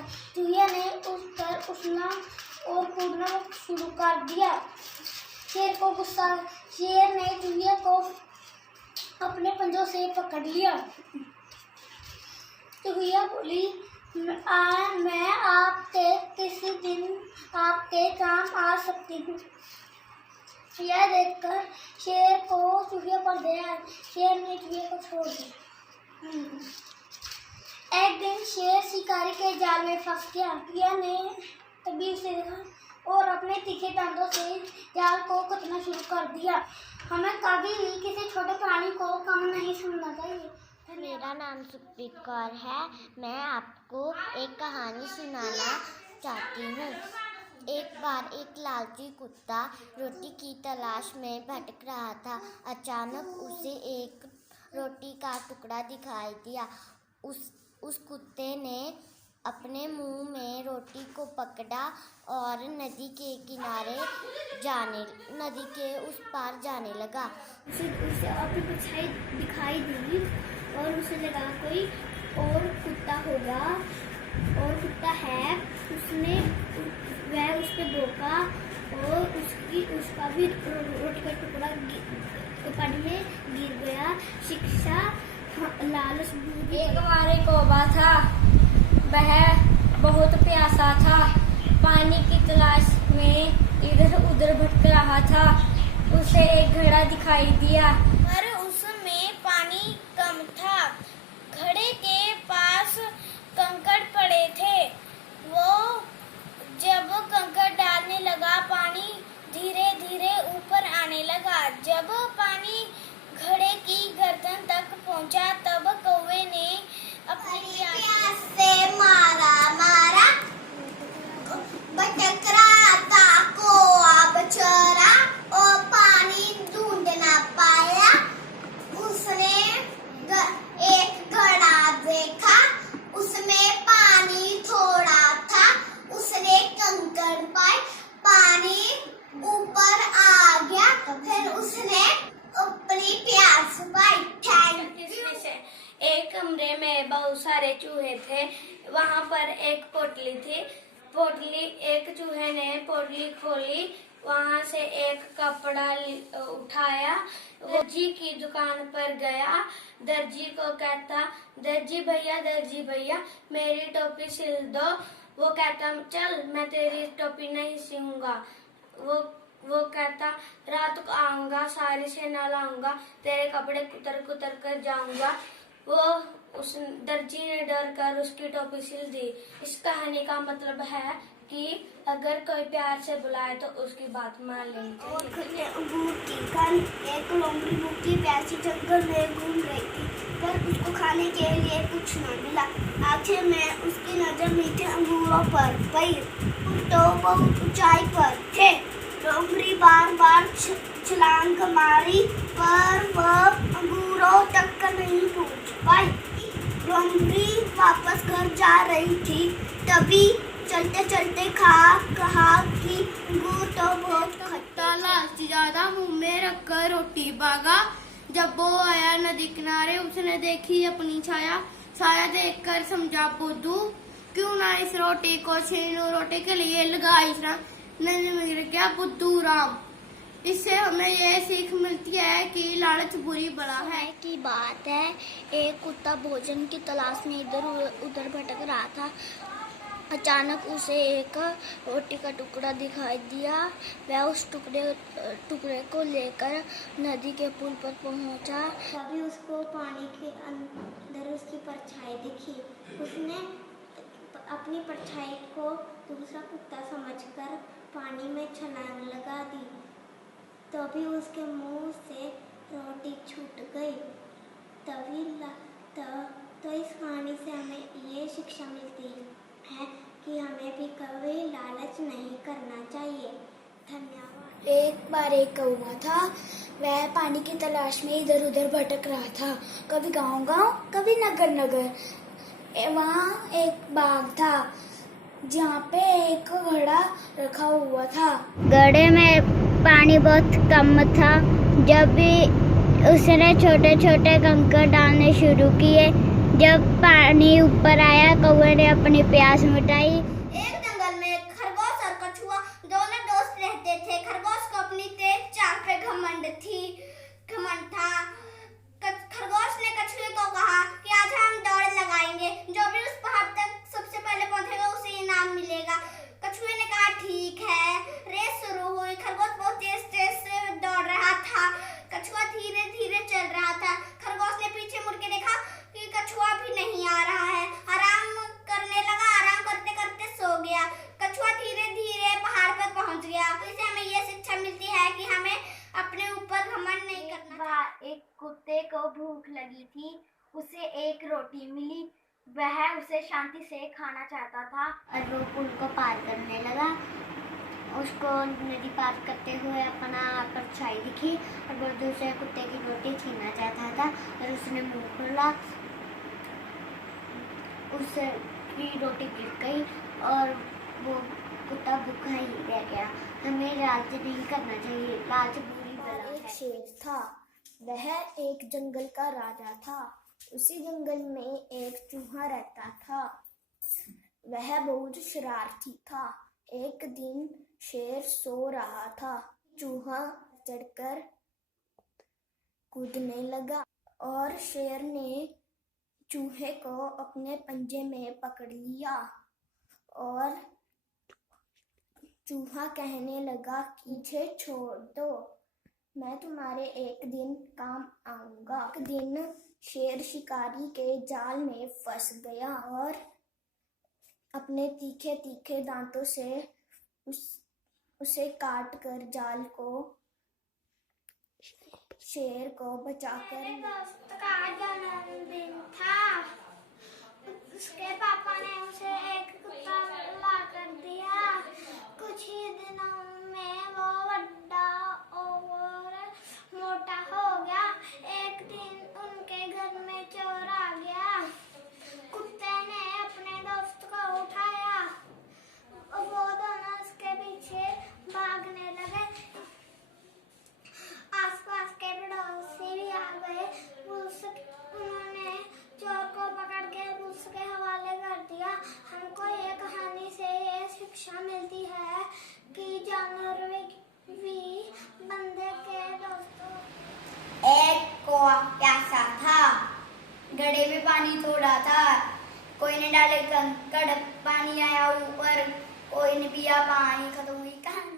था। चूहे ने उस पर उछलना और कूदना शुरू कर दिया। शेर को गुस्सा, शेर ने चूहे को अपने पंजों से पकड़ लिया। चूहिया बोली, मैं आपके किसी दिन आपके काम आ सकती हूँ। यह देखकर शेर को चूहे पर दया, शेर ने चूहे को छोड़ दिया। एक दिन शेर शिकारी के जाल में फंस गया। चूहे ने तभी उसे देखा और अपने तीखे दांतों से जाल को काटना शुरू कर दिया। हमें कभी भी किसी छोटे प्राणी को कम नहीं समझना चाहिए। मेरा नाम सुप्रीत कौर है। मैं आपको एक कहानी सुनाना चाहती हूँ। एक बार एक लालची कुत्ता रोटी की तलाश में भटक रहा था। अचानक उसे एक रोटी का टुकड़ा दिखाई दिया। उस कुत्ते ने अपने मुंह में रोटी को पकड़ा और नदी के उस पार जाने लगा। उसे अपनी परछाई दिखाई दी और उसे लगा कोई और कुत्ता होगा और कुत्ता है। वह उस पर भौंका और उसका भी रोटी का टुकड़ा पानी में गिर गया। शिक्षा, लालच। एक बार एक कौवा था। वह बहुत प्यासा था। पानी की तलाश में इधर उधर भटक रहा था। उसे एक घड़ा दिखाई दिया पर उसमें पानी कम था। घड़े के पास कंकड़ पड़े थे। वो जब कंकड़ डालने लगा, पानी धीरे धीरे ऊपर आने लगा। जब पानी घड़े की गर्दन तक पहुंचा तब कौवे ने अपनी प्यास से मारा भटक रहा था कौवा बेचारा और पानी ढूंढ ना पाया। उसने एक घड़ा देखा, उसमें पानी थोड़ा था। उसने कंकड़ पाए, पानी ऊपर आ गया। फिर उसने अपनी प्यास बुझाई। एक कमरे में बहुत सारे चूहे थे। वहाँ पर एक पोटली थी। एक चूहे ने पोटली खोली, वहाँ से एक कपड़ा उठाया। दर्जी की दुकान पर गया। दर्जी को कहता, दर्जी भैया मेरी टोपी सिल दो। वो कहता, चल मैं तेरी टोपी नहीं सिलूंगा। वो कहता, रात को आऊंगा, सारी से न लाऊंगा, तेरे कपड़े कुतर कर जाऊंगा। उस दर्जी ने डर कर उसकी टोपी सिल दी। इस कहानी का मतलब है कि अगर कोई प्यार से बुलाए तो उसकी बात मान लेनी चाहिए। एक लोमड़ी भूखी प्यासी जंगल में घूम रही थी, पर उसको खाने के लिए कुछ न मिला। आखिर में उसकी नजर मीठे अंगूरों पर पड़ी। तो बहुत ऊंचाई पर थे। लोमड़ी बार छलांग मारी पर वह अंगूरों तक नहीं पहुंच पाई। लोमड़ी वापस घर जा रही थी, तभी चलते चलते कहा कि अंगूर तो बहुत खट्टा। लालची ज्यादा मुंह में रखकर रोटी भागा। जब वो आया नदी किनारे, उसने देखी अपनी छाया देखकर समझा, बुद्धू क्यों ना इस रोटी को छीनूं, रोटी के लिए लगाई नहीं मिल गया बुद्धू राम। इससे हमें यह सीख मिलती है कि लालच बुरी बला है। की बात है, एक कुत्ता भोजन की तलाश में इधर उधर भटक रहा था। अचानक उसे एक रोटी का टुकड़ा दिखाई दिया। वह उस टुकड़े को लेकर नदी के पुल पर पहुंचा। तभी उसको पानी के अंदर उसकी परछाई दिखी। उसने अपनी परछाई को दूसरा कुत्ता समझकर पानी में छलांग लगा दी। तभी उसके मुंह से रोटी छूट गई। तो इस कहानी से हमें ये शिक्षा मिलती है कि हमें भी कभी लालच नहीं करना चाहिए। धन्यवाद। एक बार एक कौवा था। वह पानी की तलाश में इधर उधर भटक रहा था, कभी गांव कभी नगर। वहाँ एक बाग था जहाँ पे एक घड़ा रखा हुआ था। घड़े में पानी बहुत कम था। जब भी उसने छोटे छोटे कंकड़ डालने शुरू किए, जब पानी ऊपर आया कौवे ने अपनी प्यास मिटाई। एक जंगल में एक खरगोश और कछुआ दोनों दोस्त रहते थे। खरगोश को अपनी तेज चाल पे घमंड था। खरगोश ने कछुए को कहा कि आज हम दौड़ लगाएंगे, जो भी उस पहाड़ तक सबसे पहले पहुंचेगा उसे इनाम मिलेगा। कछुए ने कहा ठीक है। रेस शुरू हुई। खरगोश बहुत तेज से दौड़ रहा था, कछुआ धीरे धीरे चल रहा था। खरगोश ने पीछे मुड़ के देखा कि कछुआ भी नहीं आ रहा है। आराम करने लगा, आराम करते करते सो गया। कछुआ धीरे धीरे पहाड़ पर पहुंच गया। इससे हमें ये शिक्षा मिलती है कि हमें अपने ऊपर घमंड नहीं करना। एक कुत्ते को भूख लगी थी, उसे एक रोटी मिली। वह उसे शांति से खाना चाहता था और वो पुल को पार करने लगा। उसको नदी पार करते हुए अपना परछाई दिखी और वो दूसरे कुत्ते की रोटी छीनना चाहता था और उसने मुंह खोला, उसकी रोटी गिर गई और वो कुत्ता भूखा ही रह गया। हमें लालच नहीं करना चाहिए, लालच बुरी बला एक है। शेर था, वह एक जंगल का राजा था। उसी जंगल में एक चूहा रहता था। वह बहुत शरारती था। एक दिन शेर सो रहा था, चूहा चढ़कर कूदने लगा और शेर ने चूहे को अपने पंजे में पकड़ लिया और चूहा कहने लगा कि मुझे छोड़ दो, मैं तुम्हारे एक दिन काम आऊंगा। एक दिन शेर शिकारी के जाल में फंस गया और अपने तीखे तीखे दांतों से उसे काट कर जाल को शेर को बचाकर दोस्त का जन्मदिन था। उसके पापा ने उसे एक कुत्ता ला कर दिया। कुछ ही दिनों में वो बड़ा और मोटा हो गया। एक दिन उनके घर में चोर आ गया। कुत्ते ने अपने दोस्त को उठाया और वो दोनों उसके पीछे भागने लगे। आसपास के पड़ोसी भी आ गए। उन्होंने चोर को पकड़ के पुलिस के हवाले कर दिया। हमको ये कहानी से ये शिक्षा मिलती है कि जानवर भी बंदे के दोस्तों। एक कौवा प्यासा था, घड़े में पानी थोड़ा था। कोई ने डाले कंकड़, पानी आया ऊपर, कोई ने पिया, पानी खत्म हुई। कहानी